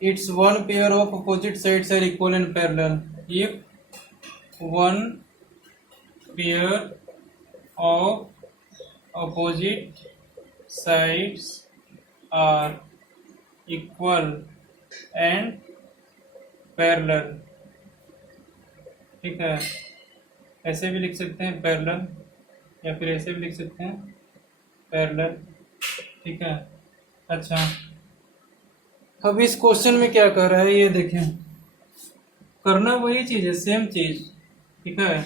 its one pair of opposite sides are equal and parallel. If one pair of opposite sides are equal and parallel. ठीक है, ऐसे भी लिख सकते हैं पैरेलल, या फिर ऐसे भी लिख सकते हैं पैरेलल। ठीक है, अच्छा, अब इस क्वेश्चन में क्या कर रहा है ये देखें, करना वही चीज है, सेम चीज। ठीक है,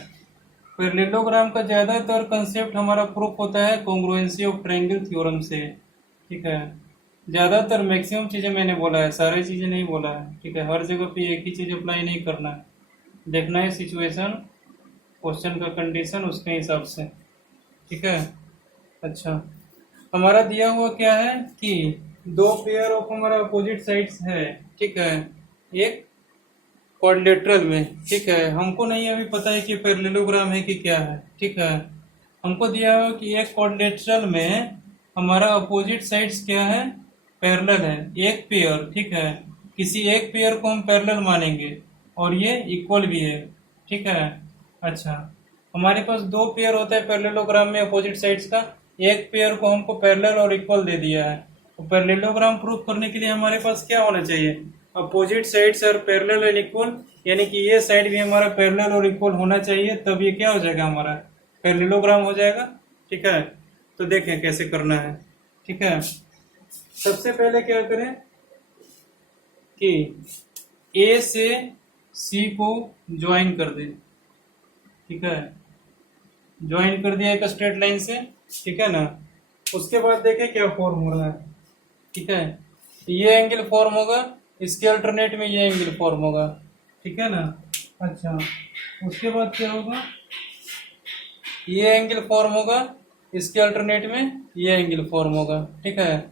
पैरेललोग्राम का ज्यादातर कंसेप्ट हमारा प्रूफ होता है कॉन्ग्रुएंसी ऑफ ट्रायंगल थ्योरम से। ठीक है, ज्यादातर मैक्सिमम चीजें मैंने बोला है, सारी चीजें नहीं बोला है। ठीक है, हर जगह पे एक ही चीज अप्लाई नहीं करना है, देखना है सिचुएशन, क्वेश्चन का कंडीशन, उसके हिसाब से। ठीक है, अच्छा, हमारा दिया हुआ क्या है कि दो पेयर ऑफ हमारा अपोजिट साइड्स है। ठीक है, एक क्वाड्रिलेटरल में। ठीक है, हमको नहीं अभी पता है कि पैरेललोग्राम है कि क्या है। ठीक है, हमको दिया हुआ कि एक क्वाड्रिलेटरल में हमारा अपोजिट साइड्स क्या है, पैरेलल है, एक पेयर। ठीक है, किसी एक पेयर को हम पैरेलल मानेंगे और ये इक्वल भी है। ठीक है, अच्छा, हमारे पास दो पेयर होता है पैरेललोग्राम में अपोजिट साइड्स का, एक पेयर को हमको पैरेलल और इक्वल दे दिया है, तो पैरेललोग्राम प्रूफ करने के लिए हमारे पास क्या होना चाहिए, opposite sides are parallel and equal, यानी कि ये साइड भी हमारा पैरेलल और इक्वल होना चाहिए, तब ये क्या हो जाएगा, हमारा पैरेललोग्राम हो जाएगा। ठीक है, तो देखें कैसे करना है। ठीक है, सबसे पहले क्या करें कि ए से सी को ज्वाइन कर दें। ठीक है, ज्वाइन कर दिया एक स्ट्रेट लाइन से। ठीक है ना, उसके बाद देखें क्या फॉर्म हो रहा है। ठीक है, ये एंगल फॉर्म होगा, इसके अल्टरनेट में ये एंगल फॉर्म होगा। ठीक है ना, अच्छा उसके बाद क्या होगा, ये एंगल फॉर्म होगा, इसके अल्टरनेट में ये एंगल फॉर्म होगा। ठीक है,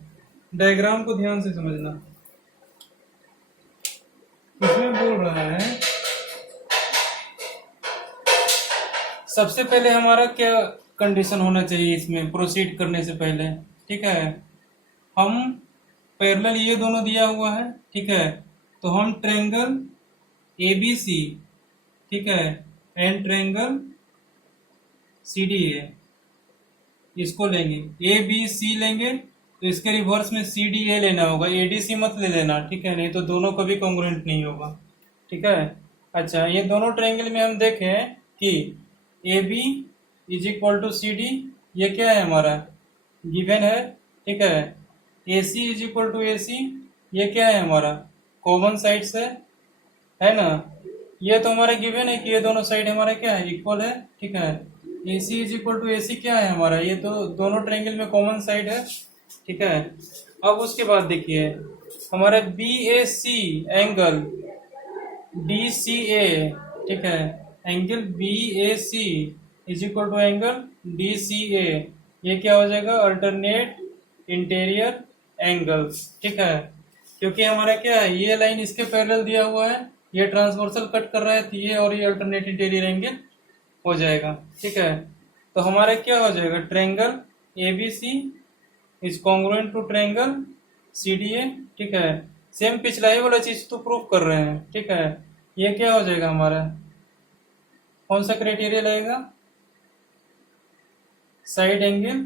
डायग्राम को ध्यान से समझना, इसमें बोल रहा है सबसे पहले हमारा क्या कंडीशन होना चाहिए इसमें प्रोसीड करने से पहले। ठीक है, हम पैरेलल ये दोनों दिया हुआ है। ठीक है, तो हम ट्रायंगल ABC, ठीक है, एंड ट्रायंगल CDA इसको लेंगे, ABC लेंगे तो इसके रिवर्स में CDA लेना होगा, ADC मत ले लेना। ठीक है, नहीं तो दोनों कभी कॉन्ग्रुएंट नहीं होगा। ठीक है, अच्छा ये दोनों ट्रायंगल में हम देखें कि AB is equal to CD, ये क्या है हमारा गिवन है। ठीक है, AC is equal to AC, ये क्या है हमारा कॉमन साइड्स है ना, ये तो हमारा गिवन है कि ये दोनों साइड हमारा क्या है इक्वल है। ठीक है, AC is equal to AC क्या है हमारा, ये तो दोनों ट्रायंगल में कॉमन साइड है। ठीक है, अब उसके बाद देखिए हमारा BAC एंगल DCA, ठीक है, angle BAC is equal to angle DCA, ये क्या हो जाएगा अल्टरनेट इंटीरियर एंगल्स। ठीक है, क्योंकि हमारा क्या है ये लाइन इसके पैरेलल दिया हुआ है, ये ट्रांसवर्सल कट कर रहा है, तो ये और ये अल्टरनेट इंटीरियर एंगल हो जाएगा। ठीक है, तो हमारा क्या हो जाएगा triangle ABC is congruent to triangle CDA। ठीक है, सेम पिछला ही वाला चीज तो प्रूफ कर रहे हैं। ठीक है, ये क्या हो जाएगा हमारा, कौन सा क्राइटेरिया लगेगा, साइड एंगल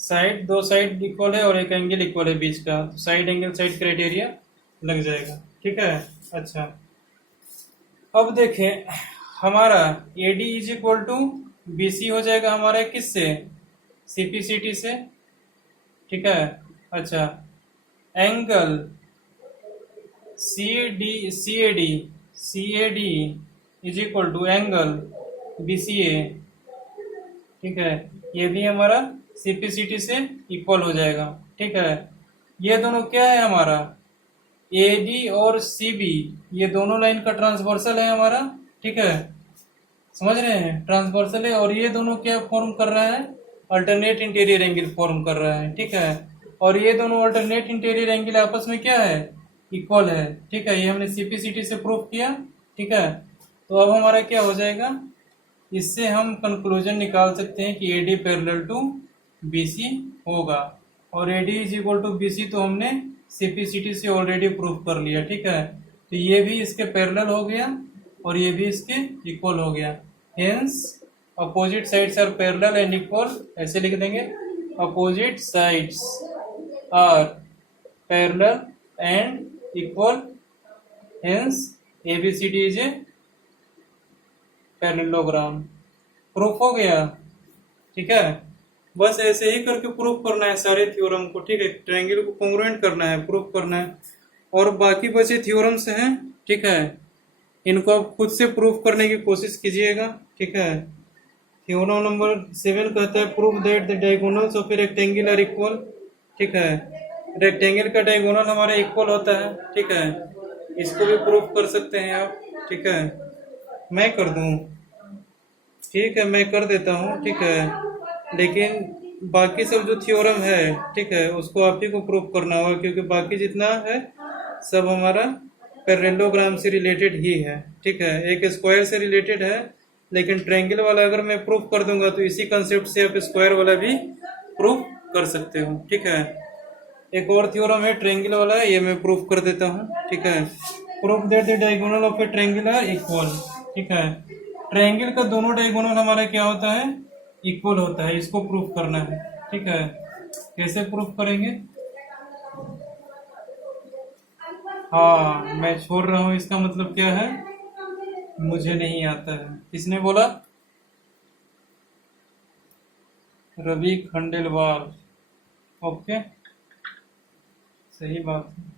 साइड दो साइड इक्वल है और एक एंगल इक्वल है बीच का, तो साइड एंगल साइड क्राइटेरिया लग जाएगा। ठीक है, अच्छा अब देखें हमारा AD is equal to BC हो जाएगा हमारा किससे, CPCT से। ठीक है, अच्छा angle CAD is equal to angle BCA। ठीक है, ये भी हमारा CPCT से इक्वल हो जाएगा। ठीक है, ये दोनों क्या है हमारा AD और CB, ये दोनों लाइन का ट्रांसवर्सल है हमारा। ठीक है, समझ रहे हैं ट्रांसवर्सल है, और ये दोनों क्या फॉर्म कर रहा है अल्टरनेट इंटीरियर एंगल फॉर्म कर रहा है। ठीक है, और ये दोनों अल्टरनेट इंटीरियर एंगल आपस में क्या है इक्वल है। ठीक है, ये हमने CPCT से प्रूफ किया। ठीक है, तो अब हमारा क्या हो जाएगा, इससे हम कंक्लूजन निकाल सकते हैं कि AD पैरेलल टू BC होगा, और AD is equal to BC तो हमने CPCT से ऑलरेडी प्रूफ कर लिया। ठीक है, तो ये भी इसके पैरेलल हो गया और ये भी इसके इक्वल हो गया, hence opposite sides are parallel and equal, ऐसे लिख देंगे opposite sides are parallel and equal, hence ABCD is a parallelogram. Proof हो गया। ठीक है, बस ऐसे ही करके प्रूफ करना है सारे थ्योरम को। ठीक है, ट्रायंगल को कॉन्ग्रुएंट करना है, प्रूफ करना है, और बाकी बचे थ्योरम्स हैं। ठीक है, इनको आप खुद से प्रूफ करने की कोशिश कीजिएगा। ठीक है, थ्योरम नंबर 7 कहता है prove that the diagonals of a rectangle are equal. ठीक है, रेक्टेंगल का डायगोनल हमारा इक्वल होता है। ठीक है, इसको भी प्रूफ कर सकते हैं आप। ठीक है, मैं कर दूं, ठीक है मैं कर देता हूं। ठीक है, लेकिन बाकी सब जो थ्योरम है ठीक है उसको आप ही को प्रूफ करना होगा, क्योंकि बाकी जितना है सब हमारा पैरेललोग्राम से रिलेटेड ही है। ठीक है, एक स्क्वायर से रिलेटेड है, लेकिन ट्रायंगल वाला अगर मैं प्रूफ कर दूंगा तो इसी कंसेप्ट से आप स्क्वायर वाला भी प्रूफ कर सकते हो। ठीक है, एक और थ्योरम है ट्रायंगल वाला, ये मैं प्रूफ कर देता हूँ। ठीक है, proof that the diagonal of a triangle are equal. ठीक है, ट्रायंगल का दोनों डायगोनल हमारा क्या होता है इक्वल होता है, इसको प्रूफ करना है। ठीक है, कैसे प्रूफ करेंगे? हाँ, मैं छोड़ रहा हूँ इसका मतलब क्या है? मुझे नहीं आता है। किसने बोला? रवि खंडेलवाल। ओके, सही बात है।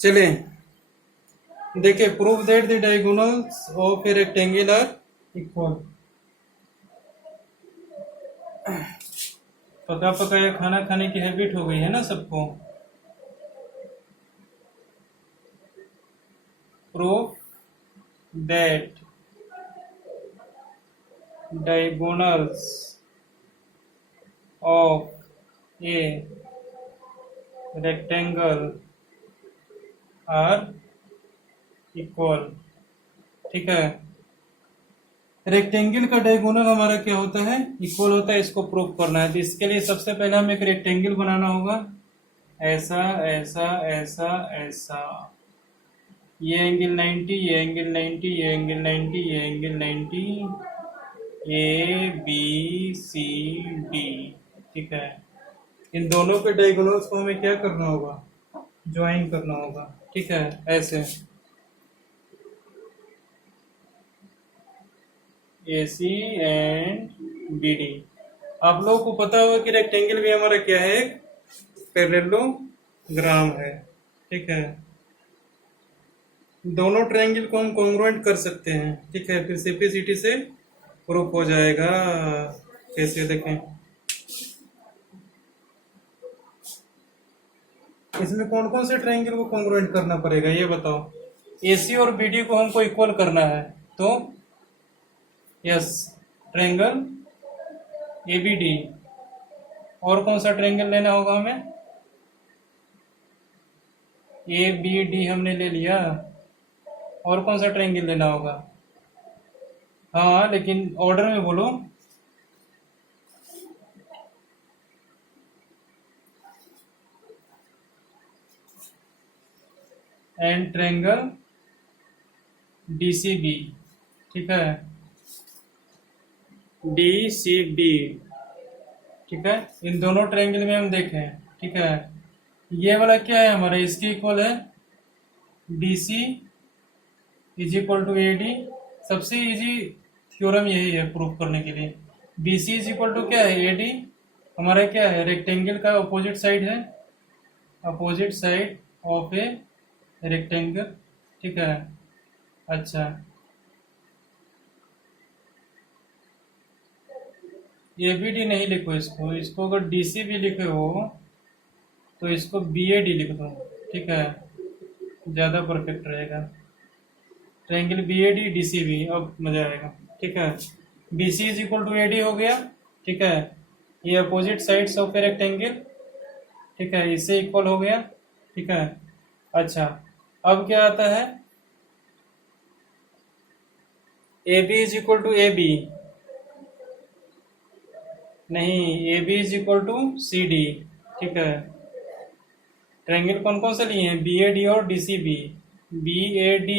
चलिए देखिए, proof that the diagonals of a rectangle are equal. पका पकाया खाना खाने की हैबिट हो गई है ना सबको। Proof that diagonals of a rectangle are equal. ठीक है, रेक्टेंगल का डायगोनल हमारा क्या होता है? इक्वल होता है। इसको प्रूफ करना है तो इसके लिए सबसे पहले हमें एक रेक्टेंगल बनाना होगा। ऐसा ऐसा ऐसा ऐसा, ये एंगल 90, ये एंगल 90, ये एंगल 90, ये angle 90, A B C D. ठीक है, इन दोनों के डायगोनल्स को हमें क्या करना होगा? ज्वाइन करना होगा। ठीक है, ऐसे ए सी एंड बी डी। आप लोगों को पता होगा कि रेक्टेंगल भी हमारा क्या है? एक पैरेललोग्राम है। ठीक है, दोनों ट्रायंगल को हम कॉन्ग्रुएंट कर सकते हैं। ठीक है, फिर सिंप्लिसिटी से प्रूफ हो जाएगा। कैसे देखें, इसमें कौन कौन से ट्रायंगल को कॉन्ग्रुएंट करना पड़ेगा ये बताओ। एसी और बीडी को हमको इक्वल करना है तो यस, ट्रायंगल एबीडी। और कौन सा ट्रायंगल लेना होगा हमें? ए बी डी हमने ले लिया, और कौन सा ट्रायंगल लेना होगा? हाँ, लेकिन ऑर्डर में बोलो। And triangle DCB. ठीक है, डीसीबी। ठीक है, इन दोनों ट्रायंगल में हम देखें। ठीक है, ये वाला क्या है हमारा? इसके इक्वल है BC is equal to AD। सबसे इजी थ्योरम यही है प्रूफ करने के लिए। BC इज इक्वल टू क्या है? AD। हमारा क्या है? रेक्टेंगल का अपोजिट साइड है, opposite side of a rectangle. ठीक है, अच्छा, ABD नहीं लिखो इसको। इसको अगर DC भी लिखे हो तो इसको BAD लिख दो। ठीक है, ज़्यादा परफेक्ट रहेगा। ट्रायंगल BAD DCB, अब मजा आएगा। ठीक है, BC is equal to AD हो गया। ठीक है, ये opposite sides of a rectangle. ठीक है, इससे इक्वल हो गया। ठीक है, अच्छा, अब क्या आता है? AB is equal to AB। नहीं, AB is equal to CD। ठीक है, ट्रायंगल कौन कौन से लिए हैं? BAD और DCB। BAD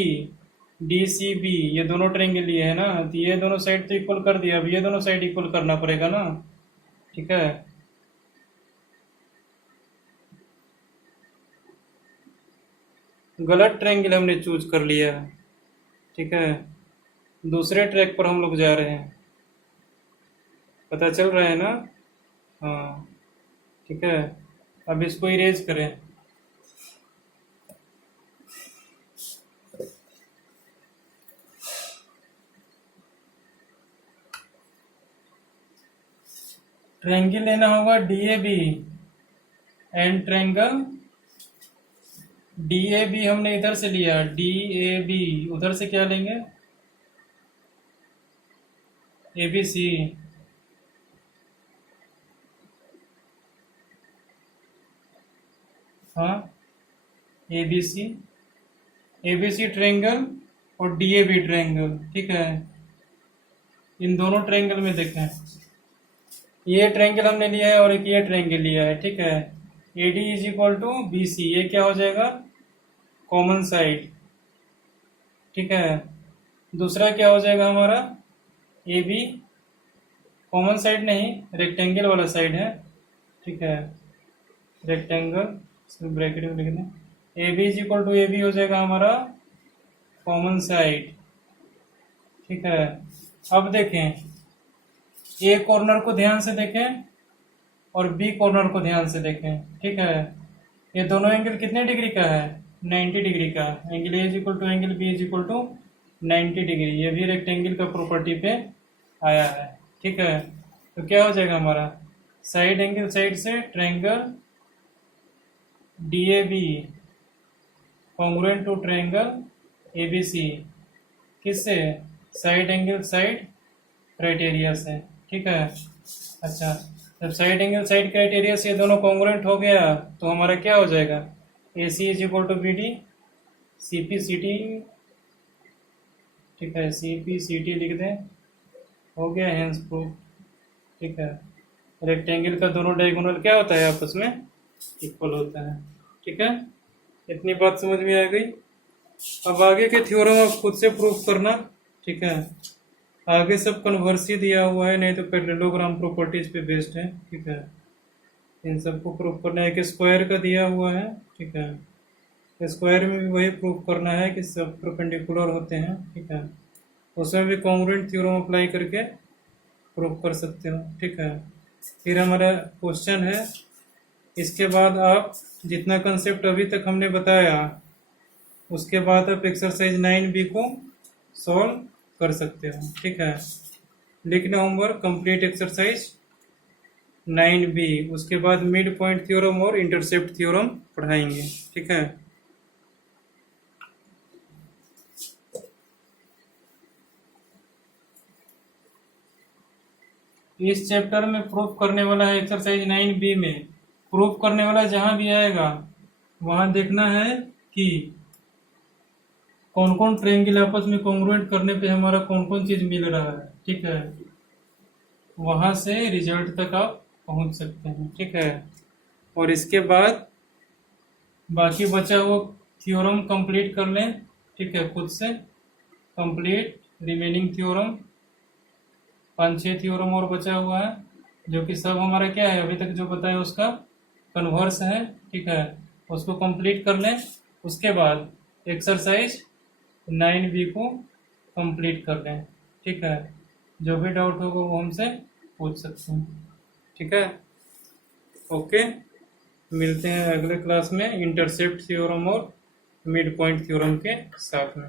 DCB, ये दोनों ट्रायंगल लिए हैं ना, तो ये दोनों साइड तो इक्वल कर दिया। अब ये दोनों साइड इक्वल करना पड़ेगा ना। ठीक है, गलत ट्रायंगल हमने चूज कर लिया। ठीक है, दूसरे ट्रैक पर हम लोग जा रहे हैं। पता चल रहा है ना? हाँ, ठीक है, अब इसको इरेज करें। ट्रायंगल लेना होगा DAB एंड ट्रायंगल DAB हमने इधर से लिया, DAB उधर से क्या लेंगे? ABC। हाँ, ABC, ABC ट्रायंगल और DAB ट्रायंगल। ठीक है, इन दोनों ट्रायंगल में देखें, ये ट्रायंगल हमने लिया है और एक ये ट्रायंगल लिया है। ठीक है, AD is equal to BC, ये क्या हो जाएगा? Common side. ठीक है, दूसरा क्या हो जाएगा हमारा? ए बी कॉमन साइड नहीं, रेक्टेंगल वाला साइड है, ठीक है, रेक्टेंगल ब्रैकेट में लिख दें, A B is equal to A B हो जाएगा हमारा कॉमन साइड, ठीक है। अब देखें, ए कॉर्नर को ध्यान से देखें और बी कॉर्नर को ध्यान से देखें, ठीक है। ये दोनों एंगल कितने डिग्री का है, 90 डिग्री का। Angle A is equal to angle B is equal to 90 degree, ये भी रेक्टेंगल का प्रॉपर्टी पे आया है, ठीक है। तो क्या हो जाएगा हमारा, साइड एंगल साइड से triangle D A B congruent to triangle A B C, किससे, साइड एंगल साइड क्राइटेरिया से, ठीक है। अच्छा, जब साइड एंगल साइड क्राइटेरिया से ये दोनों कॉन्ग्रुएंट हो गया तो हमारा क्या हो जाएगा, A C is equal to B D C P C T, ठीक है, सी पी सी टी लिख दें, हो गया हेंस प्रूफ, ठीक है। रेक्टेंगल का दोनों डायगोनल क्या होता है, आपस में इक्वल होता है, ठीक है। इतनी बात समझ में आ गई। अब आगे के थ्योरम आप खुद से प्रूफ करना, ठीक है। आगे सब कन्वर्सी दिया हुआ है, नहीं तो पैरेललोग्राम प्रॉपर्टीज पे बेस्ड है, ठीक है। इन सबको प्रूफ करना है। एक स्क्वायर का दिया हुआ है, ठीक है, स्क्वायर में भी वही प्रूफ करना है कि सब परपेंडिकुलर होते हैं, ठीक है। उसमें भी कॉन्ग्रुएंट थ्योरम अप्लाई करके प्रूफ कर सकते हो, ठीक है। फिर हमारा क्वेश्चन है, इसके बाद आप जितना कंसेप्ट अभी तक हमने बताया उसके बाद आप एक्सरसाइज 9B को सॉल्व कर सकते हो, ठीक है। लिखना होमवर्क, कंप्लीट एक्सरसाइज 9B, उसके बाद मिड पॉइंट थ्योरम और इंटरसेप्ट थ्योरम पढ़ाएंगे, ठीक है। इस चैप्टर में प्रूफ करने वाला है एक्सरसाइज 9B में, प्रूफ करने वाला जहां भी आएगा वहां देखना है कि कौन कौन ट्रायंगल आपस में कॉन्ग्रुएंट करने पे हमारा कौन कौन चीज मिल रहा है, ठीक है। वहां से रिजल्ट तक आप पहुंच सकते हैं, ठीक है। और इसके बाद बाकी बचा हुआ थ्योरम कंप्लीट कर लें, ठीक है, खुद से कंप्लीट रिमेनिंग थ्योरम, 5-6 थ्योरम और बचा हुआ है, जो कि सब हमारा क्या है, अभी तक जो बताया उसका कन्वर्स है, ठीक है। उसको कंप्लीट कर लें, उसके बाद एक्सरसाइज 9B को कंप्लीट कर लें, ठीक है। जो भी डाउट होगा वो हमसे पूछ सकते हैं, ठीक है। ओके, मिलते हैं अगले क्लास में इंटरसेप्ट थ्योरम और मिड पॉइंट थ्योरम के साथ में।